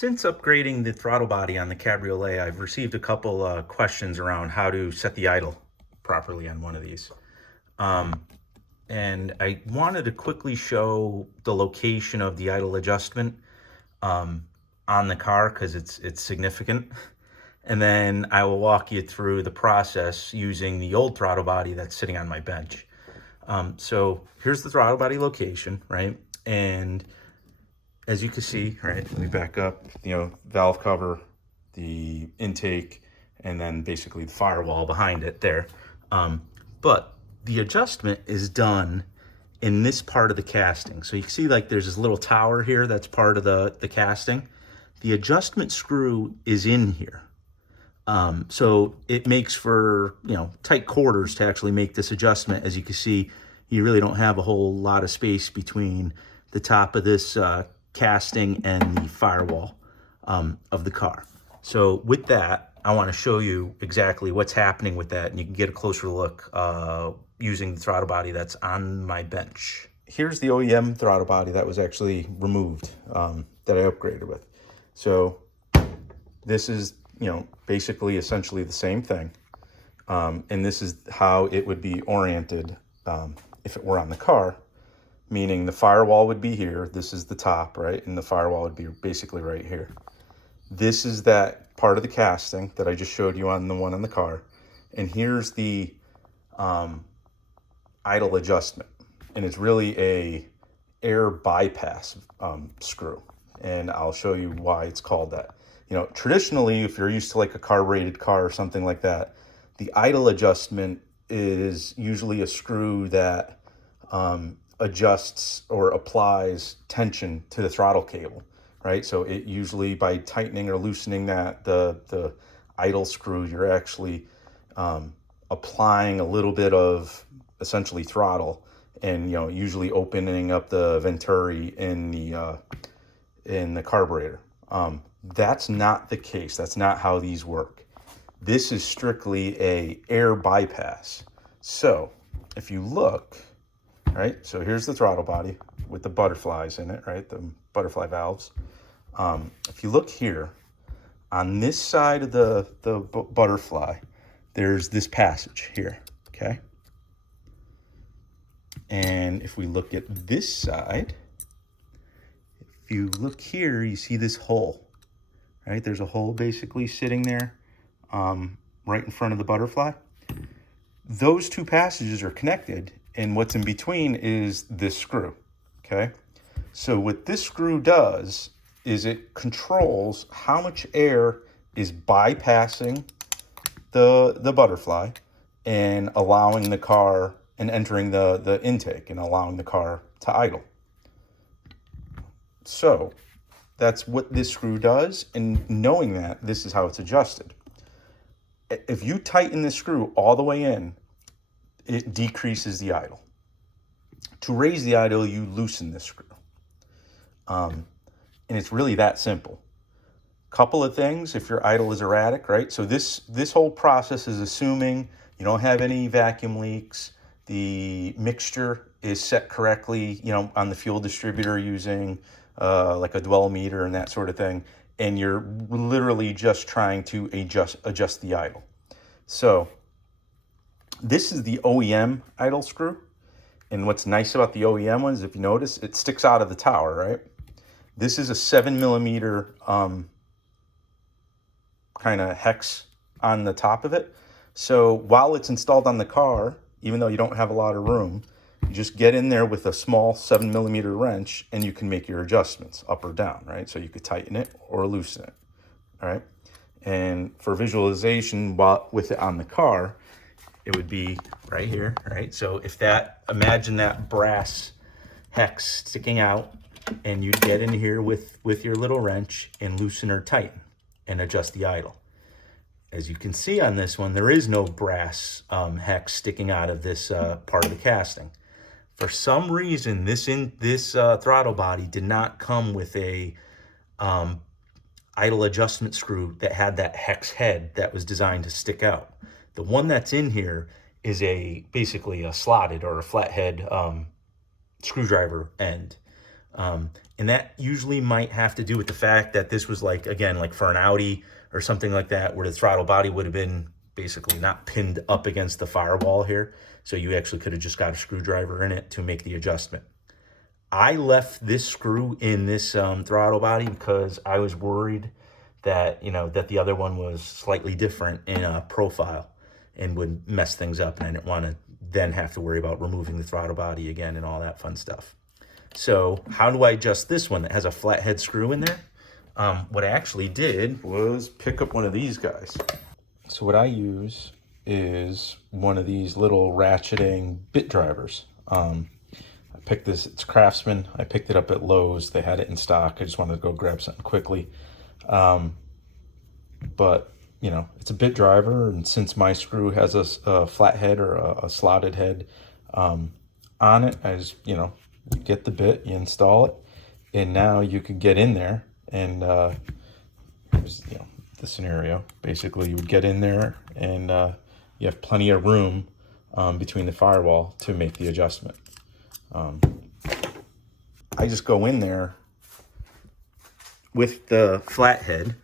Since upgrading the throttle body on the Cabriolet, I've received a couple questions around how to set the idle properly on one of these. And I wanted to quickly show the location of the idle adjustment on the car because it's significant. And then I will walk you through the process using the old throttle body that's sitting on my bench. So here's the throttle body location, right? And as you can see, right, let me back up, valve cover, the intake, and then basically the firewall behind it there. But the adjustment is done in this part of the casting. So you can see like there's this little tower here that's part of the casting. The adjustment screw is in here. So it makes for, tight quarters to actually make this adjustment. As you can see, you really don't have a whole lot of space between the top of this casting and the firewall of the car. So with that, I want to show you exactly what's happening with that, and you can get a closer look using the throttle body that's on my bench. Here's the OEM throttle body that was actually removed that I upgraded with. So this is, basically essentially the same thing. And this is how it would be oriented if it were on the car, meaning the firewall would be here. This is the top, right? And the firewall would be basically right here. This is that part of the casting that I just showed you on the one on the car. And here's the idle adjustment. And it's really a air bypass screw. And I'll show you why it's called that. Traditionally, if you're used to like a carbureted car or something like that, the idle adjustment is usually a screw that adjusts or applies tension to the throttle cable, right? So it usually, by tightening or loosening that, the idle screw, you're actually applying a little bit of essentially throttle, and usually opening up the venturi in the carburetor. That's not the case. That's not how these work. This is strictly a air bypass. So if you look, right, so here's the throttle body with the butterflies in it, right, the butterfly valves. If you look here, on this side of the butterfly, there's this passage here, okay? And if we look at this side, if you look here, you see this hole, right? There's a hole basically sitting there right in front of the butterfly. Those two passages are connected, and what's in between is this screw, okay? So what this screw does is it controls how much air is bypassing the butterfly and allowing the car and entering the intake and allowing the car to idle. So that's what this screw does, and knowing that, this is how it's adjusted. If you tighten this screw all the way in, it decreases the idle. To raise the idle, you loosen this screw. And it's really that simple. Couple of things, if your idle is erratic, right? So this whole process is assuming you don't have any vacuum leaks, the mixture is set correctly, on the fuel distributor using like a dwell meter and that sort of thing, and you're literally just trying to adjust the idle. So this is the OEM idle screw, and what's nice about the OEM one is, if you notice, it sticks out of the tower, right? This is a 7mm kind of hex on the top of it. So while it's installed on the car, even though you don't have a lot of room, you just get in there with a small 7mm wrench and you can make your adjustments up or down, right? So you could tighten it or loosen it, all right? And for visualization, with it on the car, it would be right here, right? So imagine that brass hex sticking out, and you'd get in here with your little wrench and loosen or tighten and adjust the idle. As you can see on this one, there is no brass hex sticking out of this part of the casting. For some reason, this throttle body did not come with a idle adjustment screw that had that hex head that was designed to stick out. The one that's in here is basically a slotted or a flathead screwdriver end. And that usually might have to do with the fact that this was like, again, like for an Audi or something like that, where the throttle body would have been basically not pinned up against the firewall here. So you actually could have just got a screwdriver in it to make the adjustment. I left this screw in this throttle body because I was worried that, that the other one was slightly different in a profile and would mess things up. And I didn't want to then have to worry about removing the throttle body again and all that fun stuff. So how do I adjust this one that has a flathead screw in there? What I actually did was pick up one of these guys. So what I use is one of these little ratcheting bit drivers. I picked this, it's Craftsman. I picked it up at Lowe's. They had it in stock. I just wanted to go grab something quickly. But, it's a bit driver. And since my screw has a flat head or a slotted head on it, I just, you get the bit, you install it, and now you can get in there and, here's, the scenario. Basically, you would get in there and you have plenty of room between the firewall to make the adjustment. I just go in there with the flathead,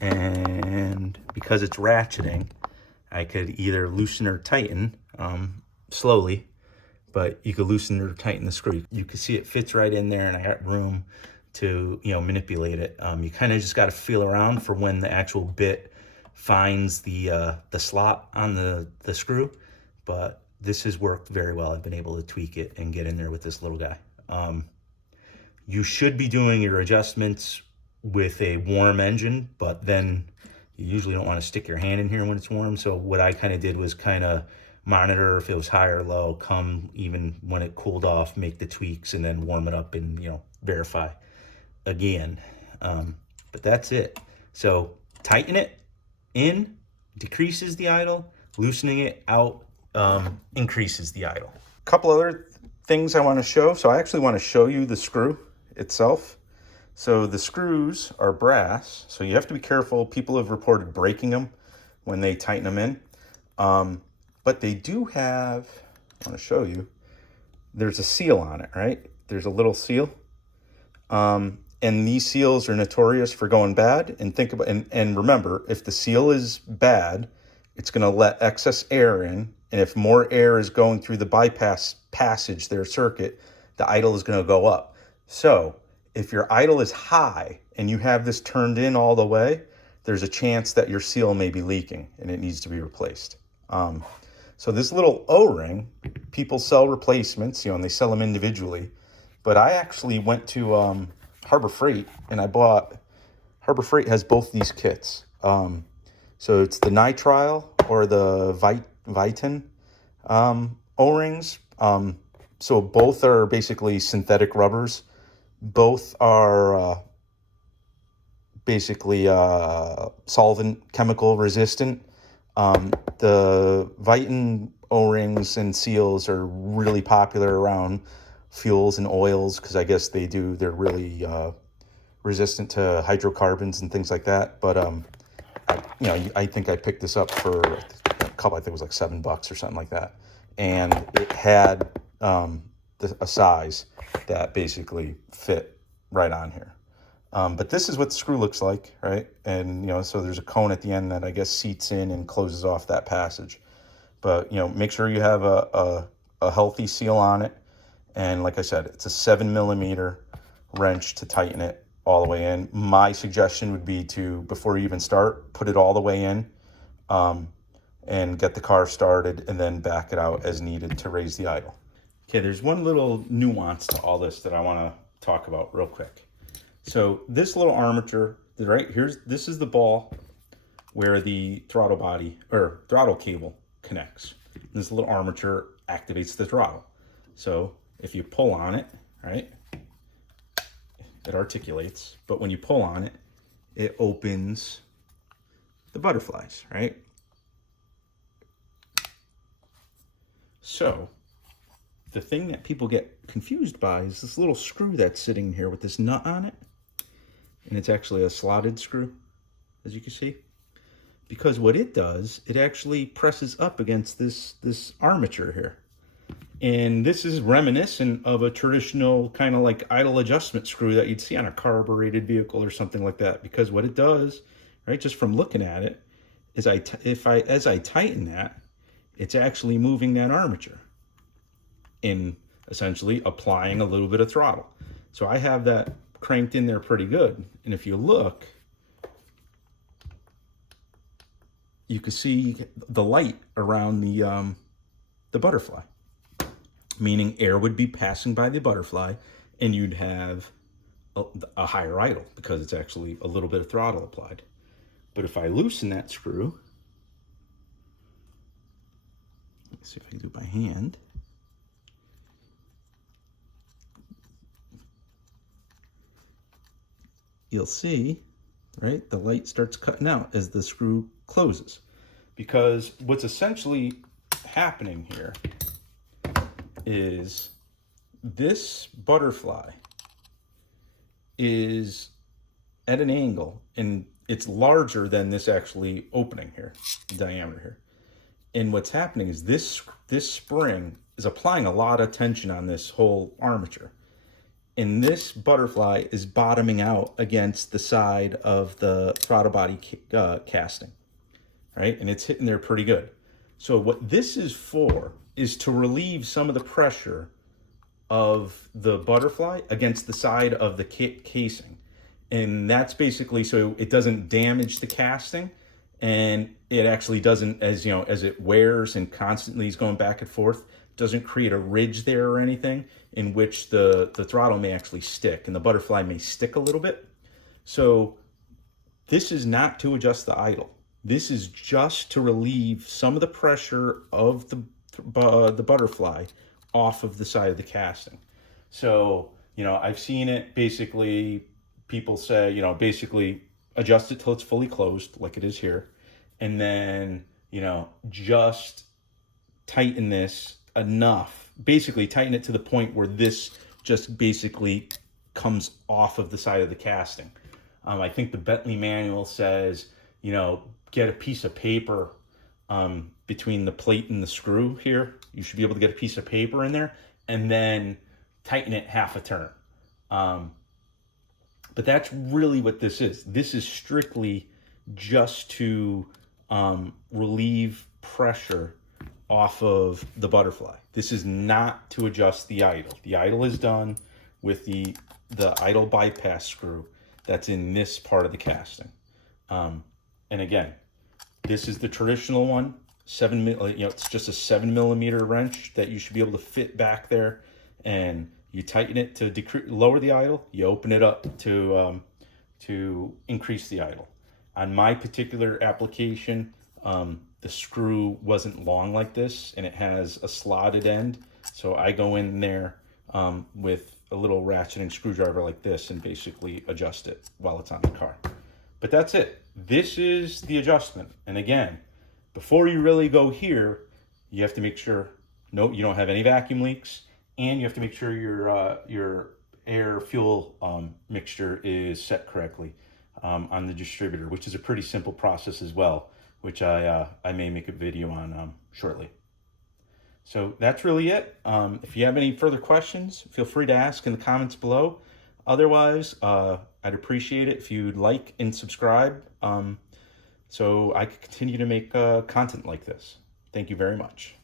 and because it's ratcheting, I could either loosen or tighten slowly, but you could loosen or tighten the screw. You can see it fits right in there, and I got room to manipulate it. You kind of just got to feel around for when the actual bit finds the slot on the screw, but this has worked very well. I've been able to tweak it and get in there with this little guy. You should be doing your adjustments with a warm engine, but then you usually don't want to stick your hand in here when it's warm. So what I kind of did was kind of monitor if it was high or low, come even when it cooled off, make the tweaks, and then warm it up and verify again. But that's it. So tighten it in, decreases the idle. Loosening it out increases the idle. A couple other things I want to show. So I actually want to show you the screw itself. So the screws are brass, so you have to be careful. People have reported breaking them when they tighten them in. But they do have, I want to show you, there's a seal on it, right? There's a little seal. And these seals are notorious for going bad. And think about, and remember, if the seal is bad, it's going to let excess air in. And if more air is going through the bypass passage, their circuit, the idle is going to go up. So if your idle is high and you have this turned in all the way, there's a chance that your seal may be leaking and it needs to be replaced. So this little O-ring, people sell replacements, and they sell them individually. But I actually went to Harbor Freight and I bought, Harbor Freight has both these kits. So it's the Nitrile or the Viton O-rings. So both are basically synthetic rubbers. Both are basically solvent chemical resistant. The Viton O-rings and seals are really popular around fuels and oils because I guess they're really resistant to hydrocarbons and things like that. But I think I picked this up for a couple, I think it was like $7 or something like that. And it had a size that basically fit right on here. But this is what the screw looks like, right? And, so there's a cone at the end that I guess seats in and closes off that passage. But, make sure you have a healthy seal on it. And like I said, it's a 7mm wrench to tighten it all the way in. My suggestion would be to, before you even start, put it all the way in and get the car started and then back it out as needed to raise the idle. Okay, there's one little nuance to all this that I want to talk about real quick. So this little armature, right here's, this is the ball where the throttle body or throttle cable connects. This little armature activates the throttle. So if you pull on it, right, it articulates, but when you pull on it, it opens the butterflies, right? So the thing that people get confused by is this little screw that's sitting here with this nut on it. And it's actually a slotted screw, as you can see. Because what it does, it actually presses up against this armature here. And this is reminiscent of a traditional kind of like idle adjustment screw that you'd see on a carbureted vehicle or something like that. Because what it does, right, just from looking at it, is as I tighten that, it's actually moving that armature in essentially applying a little bit of throttle. So I have that cranked in there pretty good. And if you look, you can see the light around the butterfly, meaning air would be passing by the butterfly and you'd have a higher idle because it's actually a little bit of throttle applied. But if I loosen that screw, let's see if I can do it by hand. You'll see, right, the light starts cutting out as the screw closes. Because what's essentially happening here is this butterfly is at an angle and it's larger than this actually opening here, diameter here. And what's happening is this spring is applying a lot of tension on this whole armature. And this butterfly is bottoming out against the side of the throttle body casting, right? And it's hitting there pretty good. So what this is for is to relieve some of the pressure of the butterfly against the side of the casing. And that's basically so it doesn't damage the casting, and it actually doesn't, as it wears and constantly is going back and forth, doesn't create a ridge there or anything in which the throttle may actually stick and the butterfly may stick a little bit. So this is not to adjust the idle. This is just to relieve some of the pressure of the butterfly off of the side of the casting. So, I've seen it basically, people say, basically adjust it till it's fully closed like it is here. And then, just tighten this enough, basically tighten it to the point where this just basically comes off of the side of the casting. I think the Bentley manual says, get a piece of paper between the plate and the screw here. You should be able to get a piece of paper in there and then tighten it half a turn. But that's really what this is. This is strictly just to relieve pressure off of the butterfly. This is not to adjust the idle. The idle is done with the idle bypass screw that's in this part of the casting. And again, this is the traditional one. It's just a 7mm wrench that you should be able to fit back there, and you tighten it to lower the idle. You open it up to increase the idle. On my particular application, the screw wasn't long like this, and it has a slotted end. So I go in there with a little ratcheting screwdriver like this and basically adjust it while it's on the car. But that's it. This is the adjustment. And again, before you really go here, you have to make sure you don't have any vacuum leaks, and you have to make sure your air fuel mixture is set correctly on the distributor, which is a pretty simple process as well, which I may make a video on shortly. So that's really it. If you have any further questions, feel free to ask in the comments below. Otherwise, I'd appreciate it if you'd like and subscribe so I could continue to make content like this. Thank you very much.